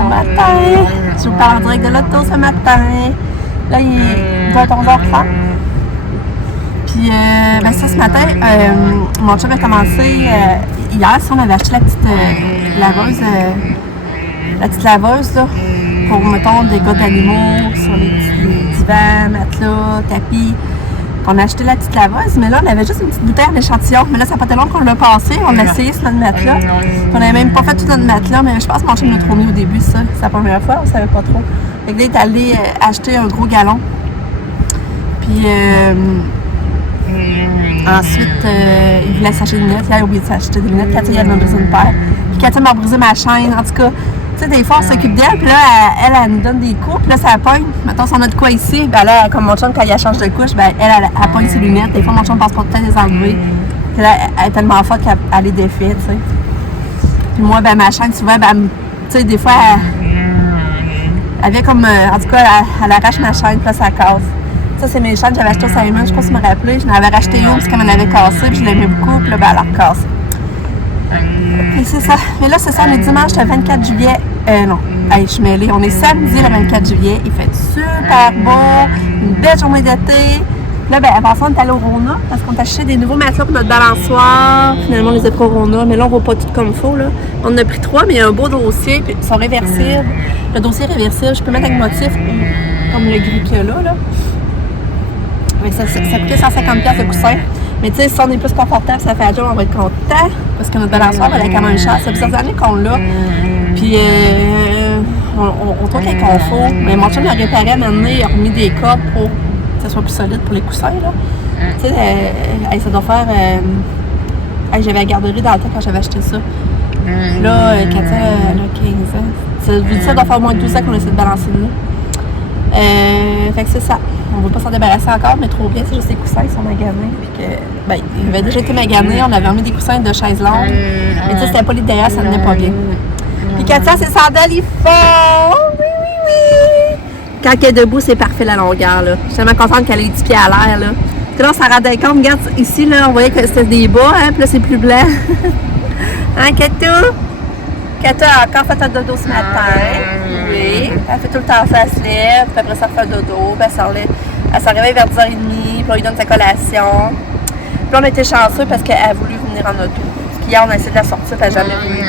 Bon matin! Je vous parle en direct de l'auto ce matin. Là, il doit être 11h30. Puis, ben ça, ce matin, mon chum a commencé... hier, si on avait acheté la petite laveuse, là, pour, mettons, des gars d'animaux sur les divans, matelas, tapis. On a acheté la petite laveuse, mais là, on avait juste une petite bouteille en échantillon. Mais là, ça n'a pas été long qu'on l'a passé. On l'a essayé sur notre matelas. On n'avait même pas fait tout notre matelas, mais je pense que mon chum l'a trop mis au début, ça. C'est la première fois, on ne savait pas trop. Fait que là, il est allé acheter un gros gallon. Puis, ensuite, il voulait s'acheter des lunettes. Il a oublié de s'acheter des lunettes. Katia, elle m'a brisé une paire. Puis, Katia m'a brisé ma chaîne. En tout cas, tu sais, des fois, on s'occupe d'elle, puis là, elle nous donne des coups, puis là, ça pogne. Mettons, si on a de quoi ici, ben là, comme mon chum, quand il change de couche, ben elle pogne ses lunettes. Des fois, mon chum pense pas peut-être les enlever. Puis là, elle est tellement forte qu'elle les défait, tu sais. Puis moi, ben ma chaîne, souvent, ben, tu sais, des fois, elle vient comme, en tout cas, elle arrache ma chaîne, puis là, ça casse. Ça, c'est mes chaînes que j'avais achetées au Simon, je sais pas si vous me rappelez. Je n'avais racheté une parce qu'elle m'en avait cassé, puis je l'aimais beaucoup, puis là, ben, elle a recassé. Et c'est ça. Mais là, c'est ça, on est dimanche le 24 juillet. Non, hey, je suis mêlée. On est samedi le 24 juillet. Il fait super beau. Une belle journée d'été. Là, ben, avant ça, on est allé au Rona parce qu'on a acheté des nouveaux matelas pour notre balançoire. Finalement, on les a pris au Rona. Mais là, on ne va pas tout comme il faut. Là. On en a pris 3, mais il y a un beau dossier. Puis ils sont réversibles. Le dossier est réversible. Je peux mettre avec motif comme le gris qu'il y a là. Mais ça coûtait 150$ le coussin. Mais tu sais, si on est plus confortable, ça fait un jour, on va être content. Parce que notre balançoire, elle est quand même chère. Ça fait plusieurs années qu'on l'a. Puis, on trouve qu'il y a confort. Mais mon chum, il a réparé maintenant, il a remis des cordes pour que ça soit plus solide pour les coussins. Tu sais, ça doit faire. J'avais la garderie dans le temps quand j'avais acheté ça. Là, Katia, elle a 15 ans. Ça doit faire au moins 12 ans qu'on essaie de balancer là. Fait que c'est ça. On ne va pas s'en débarrasser encore, mais trop bien. C'est juste les coussins qui sont maganés. Puis que, ben, ils avaient déjà été maganés. On avait remis des coussins de chaises longues. Mais tu sais, c'était pas les derrière, ça venait pas bien. Puis Katia, ses sandales, ils font! Oui! Quand elle est debout, c'est parfait la longueur, là. Je suis tellement contente qu'elle ait 10 pieds à l'air, là. Puis là, on s'en rendait compte. Regarde, ici, là, on voyait que c'était des bas, hein. Puis là, c'est plus blanc. Hein, Katia? Katia a encore fait un dodo ce matin. Oui. Elle fait tout le temps ça, elle se lève. Puis après ça, elle fait un dodo. Puis elle s'en réveille vers 10h30. Puis on lui donne sa collation. Puis là, on était chanceux parce qu'elle a voulu venir en auto. Hier, on a essayé de la sortir, puis elle n'a jamais voulu.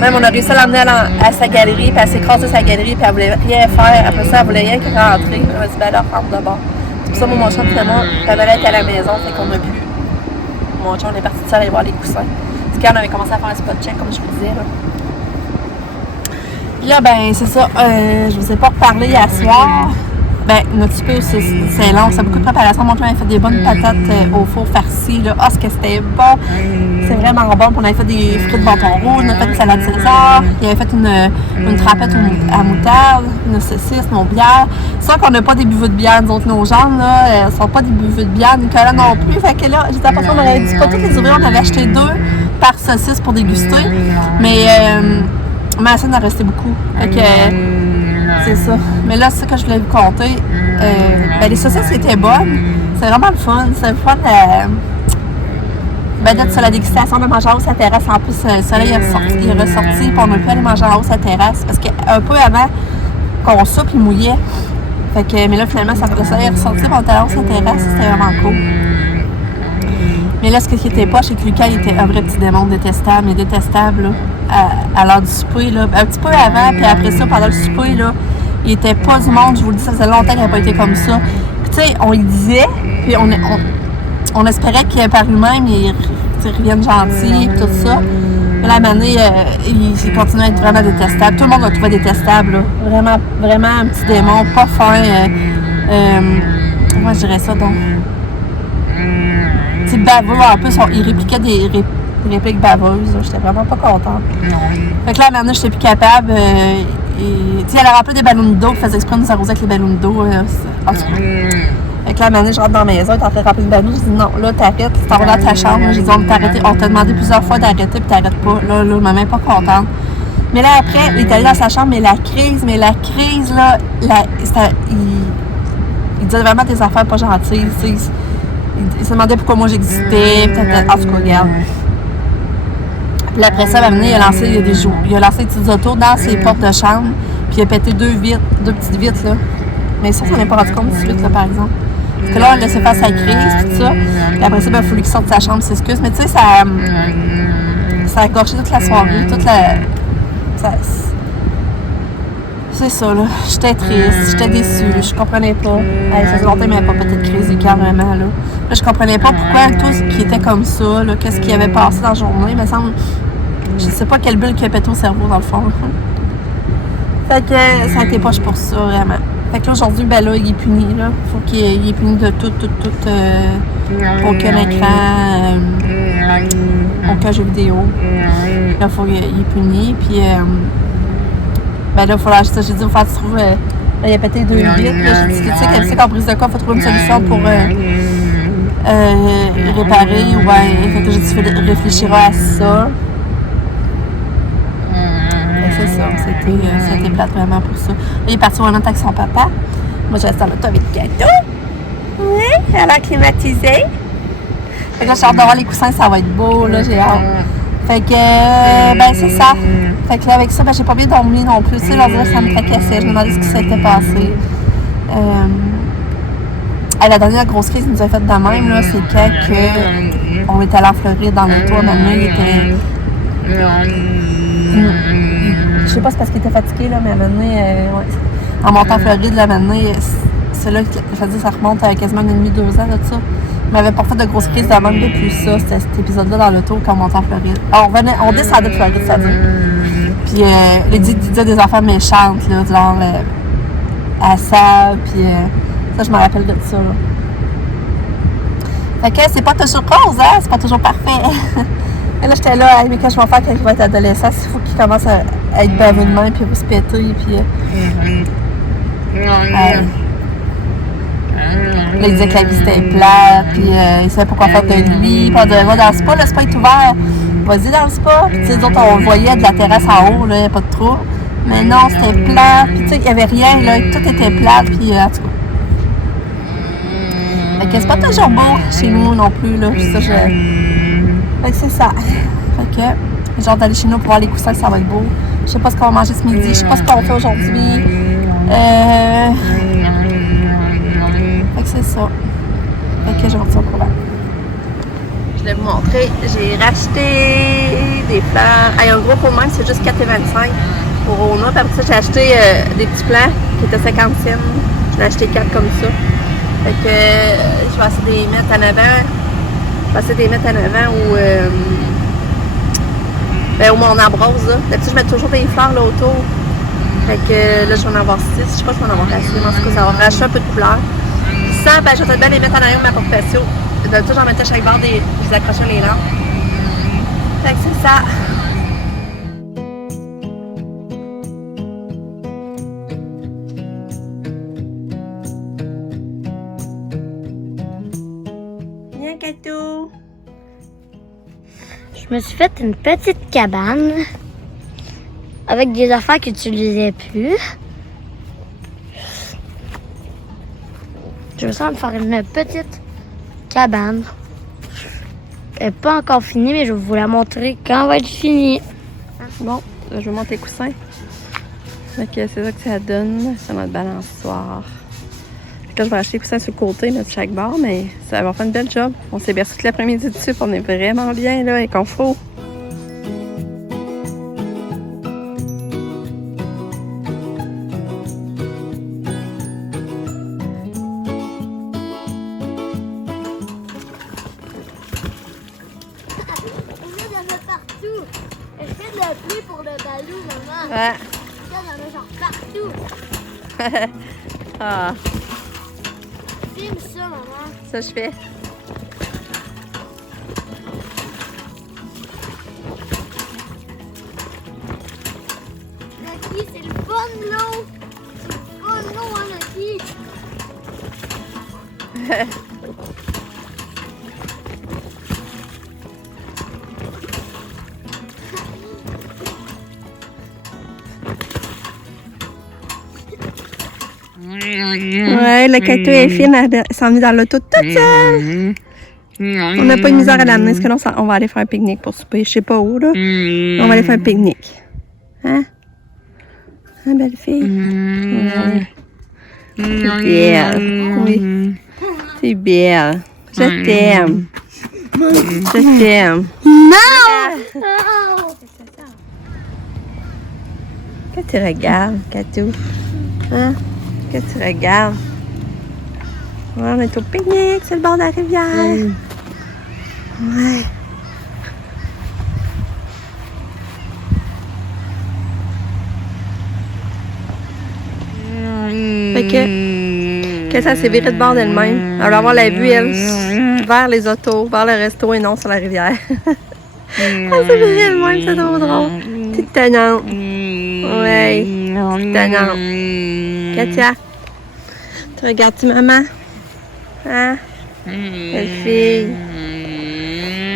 Même, on a réussi à l'emmener à sa galerie, puis elle s'est écrasée sa galerie, puis elle voulait rien faire. Après ça, elle voulait rien que rentrer. Elle m'a dit, ben alors, rentre d'abord. C'est pour ça, moi, mon chum, finalement, ta mère était à la maison, fait qu'on a pu. Mon chum, on est parti de ça aller voir les coussins. Parce qu'on avait commencé à faire un spot check, comme je vous disais, là. Puis là, ben, c'est ça. Je vous ai pas reparlé hier soir. Ben, notre souper, c'est long, c'est beaucoup de préparation. Mon chum avait fait des bonnes patates au four farcies, là. Ah, ce que c'était bon! C'est vraiment bon. Puis on avait fait des frites bâton rouge, on a fait une salade César, il avait fait une trempette à moutarde, une saucisse, nos bières. C'est sûr qu'on n'a pas des buveux de bière, nous autres, nos jambes, là, elles sont pas des buveux de bière, Nicolas non plus. Fait que là, j'étais l'impression qu'on avait dit pas toutes les ouvriers, on avait acheté 2 par saucisse pour déguster. Mais la scène a resté beaucoup. Fait que c'est ça. Mais là, c'est ça que je voulais vous compter. Ben, les saucisses étaient bonnes. C'est vraiment le fun. C'est le fun d'être sur la dégustation de manger en haut sur la terrasse. En plus, le soleil est ressorti. Puis on a pu aller manger en haut sur la terrasse. Parce qu'un peu avant qu'on soupe, il mouillait. Fait que, mais là, finalement, le soleil est ressorti. Puis on était en haut sur la terrasse. C'était vraiment cool. Mais là, ce qui était pas, c'est que Lucas, il était un vrai petit démon détestable. Mais détestable, là, à l'heure du souper, là. Un petit peu avant, puis après ça, pendant le souper, là, il était pas du monde. Je vous le dis, ça faisait longtemps qu'il n'avait pas été comme ça. Puis, tu sais, on lui disait, puis on espérait que par lui-même, il revienne gentil, puis tout ça. Mais la manée, il continue à être vraiment détestable. Tout le monde l'a trouvé détestable, là. Vraiment, vraiment un petit démon, pas fin. Comment je dirais ça, donc? C'est baveux, en plus, il répliquait des répliques baveuses. J'étais vraiment pas contente. Fait que là, maintenant, j'étais plus capable. Elle a rempli des ballons d'eau, elle faisait exprès de nous arroser avec les ballons d'eau. En tout cas. Fait que là, maintenant, je rentre dans la maison, elle est en train de remplir des ballons. Je dis non, là, t'arrêtes, tu t'en vas dans ta chambre. J'ai dit, on t'a demandé plusieurs fois d'arrêter, puis t'arrêtes pas. Là, maman est pas contente. Mais là, après, il est allé dans sa chambre, mais la crise, là, il disait vraiment des affaires pas gentilles. Il se demandait pourquoi moi j'existais. En tout cas, regarde. Puis après ça, il a lancé des petites autos dans ses portes de chambre. Puis il a pété deux petites vitres, là. Mais ça n'est pas rendu compte tout de suite, là, par exemple. Parce que là, on l'a laissé faire sa crise, tout ça. Puis après ça, il a fallu qu'il sorte de sa chambre, s'excuse. Mais tu sais, ça a gâché toute la soirée, c'est ça, là. J'étais triste, j'étais déçue, je comprenais pas. Ça faisait longtemps qu'il m'avait pas pété de crise du cœur, vraiment, là. Là, je comprenais pas pourquoi tout ce qui était comme ça, là, qu'est-ce qui avait passé dans la journée. Il me semble, je sais pas quelle bulle qui a pété au cerveau, dans le fond. Fait que ça a été poche pour ça, vraiment. Fait que là, aujourd'hui, ben là, il est puni, là. Faut qu'il est puni de tout, aucun écran, aucun jeu vidéo. Là, il est puni, puis ben là, il faut j'ai dit, il faut que tu trouves, là, il a pété 2 vitres, là. J'ai dit, tu sais, qu'en prise de cas, il faut trouver une solution pour réparer, ouais. Fait que j'ai dit, tu réfléchiras à ça. C'est ça, c'était plate vraiment pour ça. Là, il est parti vraiment avec son papa. Moi, je reste dans l'auto avec le gâteau. Oui, elle a climatisé. Fait que là, j'ai hâte d'avoir les coussins, ça va être beau, là, j'ai hâte. Fait que, ben, c'est ça. Fait que là, avec ça, ben, j'ai pas bien dormi non plus. Tu sais, là, ça me tracassait. Je me demandais ce qui s'était passé. La dernière grosse crise qu'il nous a faite de même, là, c'est quand on était allé en Floride dans l'auto. Maintenant, il était. Je sais pas si c'est parce qu'il était fatigué, là, mais à un moment donné, ouais. En montant en Floride, là, maintenant, c'est là que ça remonte à quasiment 1,5, 2 ans, là, de ça. Il m'avait pas fait de grosses crises de même depuis ça, c'était cet épisode-là dans l'auto quand on montait en Floride. Alors, on descendait de Floride, c'est-à-dire. Puis, il disait des affaires méchantes, là, genre, à ça, puis ça, je me rappelle de ça, là. Fait que c'est pas toujours rose, hein, c'est pas toujours parfait. Et là, j'étais là, mais quand je vais faire quand il va être adolescent, il faut qu'il commence à être baveux de main, puis à se péter, puis... là, il disait que la vie c'était plate, puis il savait pas quoi faire de lui, puis on disait, va dans le spa est ouvert, vas-y dans le spa. Puis tu sais, d'autres, on le voyait de la terrasse en haut, là, pas de trou. Mais non, c'était plate, puis tu sais, il y avait rien, là, tout était plate, puis en tout cas. Fait que c'est pas toujours beau chez nous non plus, là, puis ça, fait que c'est ça. Fait que j'ai hâte d'aller chez nous pour voir les coussins, ça va être beau. Je sais pas ce qu'on va manger ce midi, je sais pas ce qu'on fait aujourd'hui. Fait que c'est ça. Fait que je retiens au courant. Je vais vous montrer. J'ai racheté des fleurs. Un gros pot de même, c'est juste 4,25 pour Rona. Puis après ça, j'ai acheté des petits plants qui étaient 50 cents. J'en ai acheté 4 comme ça. Fait que je vais essayer de les mettre en avant. Je vais essayer de les mettre en avant où mon arbre rose. D'habitude, je mets toujours des fleurs là autour. Fait que là, je vais en avoir 6. Je sais pas si je vais en avoir assez. Mais en tout cas, ça va racheter un peu de couleur. Ça, ben, je vais bien les mettre en arrière de ma porte patio. D'habitude, j'en mettais chaque barre je les accrochais les lampes. Fait que c'est ça. Viens, Kato. Je me suis fait une petite cabane avec des affaires que tu n'utilisais plus. Je me sens me faire une petite cabane. Elle n'est pas encore finie, mais je vais vous la montrer quand elle va être finie. Bon, là, je vais monter les coussins. Donc, c'est ça que ça donne. C'est notre balançoire. Là, je vais acheter les coussins sur le côté là, de chaque barre, mais ça va faire une belle job. On s'est bercé toute l'après-midi dessus, on est vraiment bien là, et confort. Ouais. Ça, il y en a genre partout. Ah. Filme ça, maman. Ça, je fais. Lucky, c'est le bon lot. C'est le bon lot, hein, Lucky. Ouais, le Kato est fine, elle s'en est dans l'auto toute seule. On n'a pas une misère à l'amener, parce que non, on va aller faire un pique-nique pour souper. Je sais pas où, là. On va aller faire un pique-nique. Hein? Hein, belle fille? Ouais. C'est belle. Oui. C'est belle. Je t'aime. Je t'aime. Non! Que tu regardes, Katou? Hein? Que tu regardes? Ouais, on est au pique-nique, c'est le bord de la rivière. Ouais. Fait que ça s'est viré de bord d'elle-même. Elle va avoir la vue, elle, vers les autos, vers le resto et non sur la rivière. Elle s'est virée elle-même, c'est trop drôle. Petite tannante. Ouais. Petite tannante. Katia, tu regardes-tu maman? Hein? Belle fille.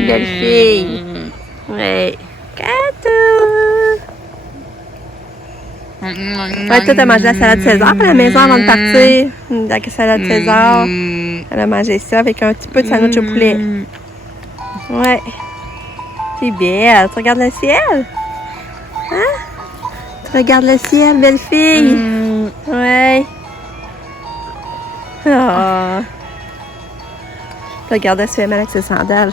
Belle fille. Ouais. Katou. Ouais, toi, t'as mangé la salade César à la maison avant de partir. La salade César. Elle a mangé ça avec un petit peu de sandwich au poulet. Ouais. C'est belle. Tu regardes le ciel? Hein? Tu regardes le ciel, belle fille? Ouais. Oh. Regarde, elle se fait mal avec ses sandales.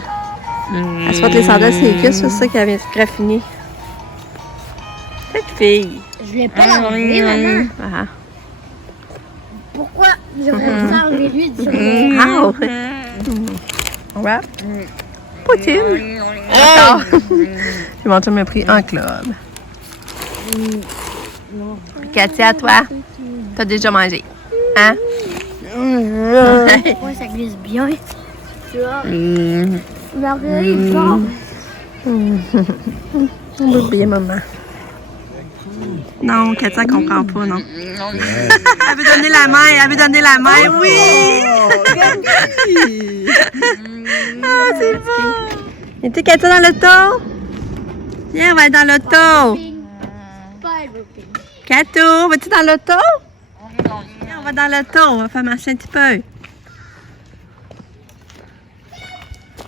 Elle se frotte les sandales sur les cuisses, c'est ça qu'elle vient de graffiner. Cette fille. Je vais pas l'enlever, maman. Ah. Pourquoi j'aurais ça enlever lui du Ah, ouais. Poutine. D'accord. Puis mon chum m'a pris un club. Katia, toi, t'as déjà mangé. Hein? Ouais, ça glisse bien. Tu vois? Regardez, il sort. On veut bien, maman. Non, Katia comprend pas, non. Elle veut donner la main, elle veut donner la main, oui! Ah, c'est bon! Es-tu Katia dans l'auto? Viens, on va aller dans l'auto. Kato, vas-tu dans l'auto? Viens, on va dans l'auto, on va faire marcher un petit peu.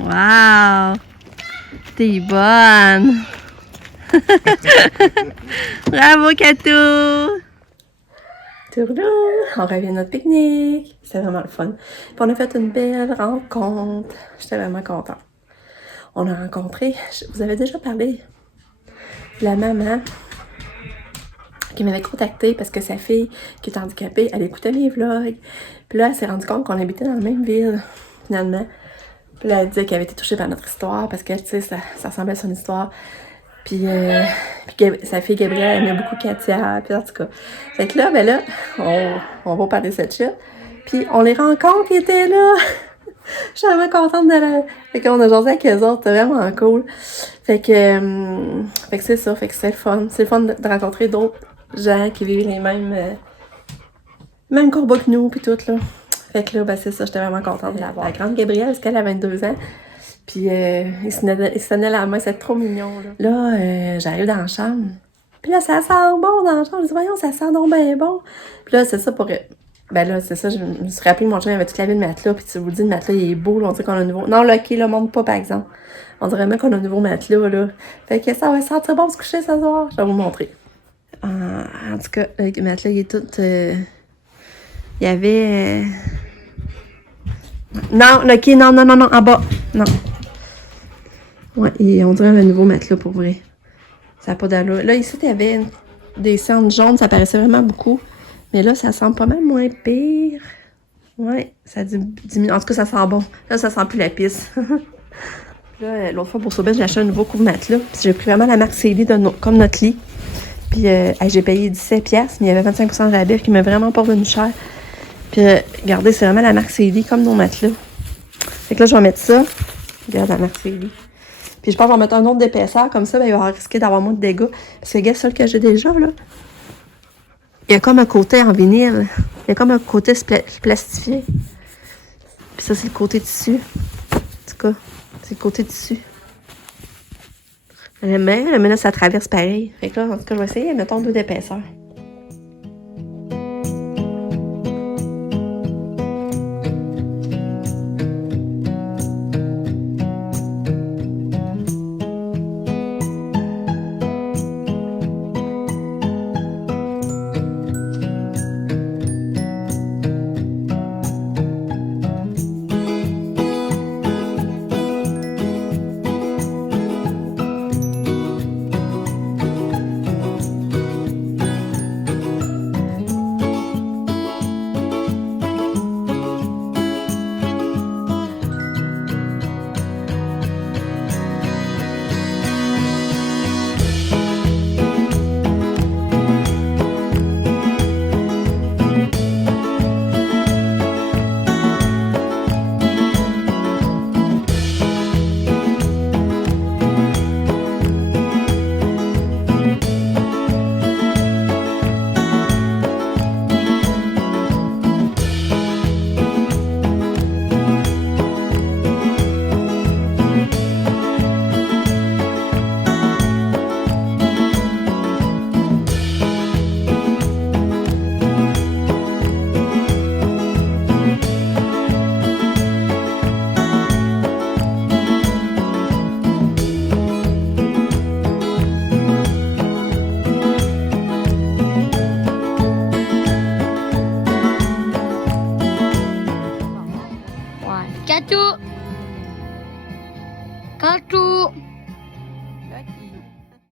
Wow! T'es bonne! Bravo, Katou! Tourlou! On revient à notre pique-nique. C'était vraiment le fun. Puis on a fait une belle rencontre. J'étais vraiment contente. On a rencontré, vous avez déjà parlé de la maman qui m'avait contactée parce que sa fille qui est handicapée, elle écoutait mes vlogs. Puis là, elle s'est rendue compte qu'on habitait dans la même ville, finalement. Puis là, elle disait qu'elle avait été touchée par notre histoire parce que, tu sais, ça ressemblait à son histoire. Puis sa fille Gabrielle aimait beaucoup Katia, puis en tout cas. Fait que là, ben là, on va parler de cette shit. Puis on les rencontre, ils étaient là. Je suis vraiment contente de la... Fait qu'on a jasé avec eux autres, c'était vraiment cool. Fait que c'est ça, fait que c'est le fun. C'est le fun de rencontrer d'autres gens qui vivent les mêmes combats que nous, puis tout, là. Fait que là, ben c'est ça, j'étais vraiment contente de la voir. La grande Gabrielle, parce qu'elle a 22 ans. Puis il se tenait la main, c'est trop mignon, là. Là, j'arrive dans la chambre. Puis là, ça sent bon dans la chambre. Je dis, voyons, ça sent donc bien bon. Puis là, c'est ça pour... Ben là, c'est ça, je me suis rappelé, mon chien avait toute la vie de matelas, puis tu vous dis, le matelas, il est beau, là, on dirait qu'on a un nouveau... Non, là, OK, là, monte pas, par exemple. On dirait même qu'on a un nouveau matelas, là. Fait que ça va sentir bon de se coucher ce soir. Je vais vous montrer. En tout cas, le matelas, il est tout... Il y avait... Non, OK, non, en bas. Non. Ouais, et on dirait le nouveau matelas, pour vrai. Ça n'a pas d'allure. Là, ici, il y avait des cendres jaunes, ça paraissait vraiment beaucoup. Mais là, ça sent pas mal moins pire. Ouais, ça diminue. En tout cas, ça sent bon. Là, ça sent plus la pisse. Là, l'autre fois, pour Sobeys, j'ai acheté un nouveau couvre-matelas. Puis j'ai pris vraiment la marque Célie comme notre lit. Puis j'ai payé 17$, mais il y avait 25% de rabais qui m'a vraiment pas revenu cher. Puis regardez, c'est vraiment la marque Célie comme nos matelas. Fait que là, je vais mettre ça. Regarde la marque Célie. Puis je pense que je vais mettre un autre d'épaisseur. Comme ça, ben, il va risquer d'avoir moins de dégâts. Parce que regarde, celui que j'ai déjà, là. Il y a comme un côté en vinyle. Il y a comme un côté plastifié. Puis ça, c'est le côté tissu. En tout cas, c'est le côté tissu. Mais là, ça traverse pareil. Fait que là, en tout cas, je vais essayer, mettons, 2 d'épaisseur. tout.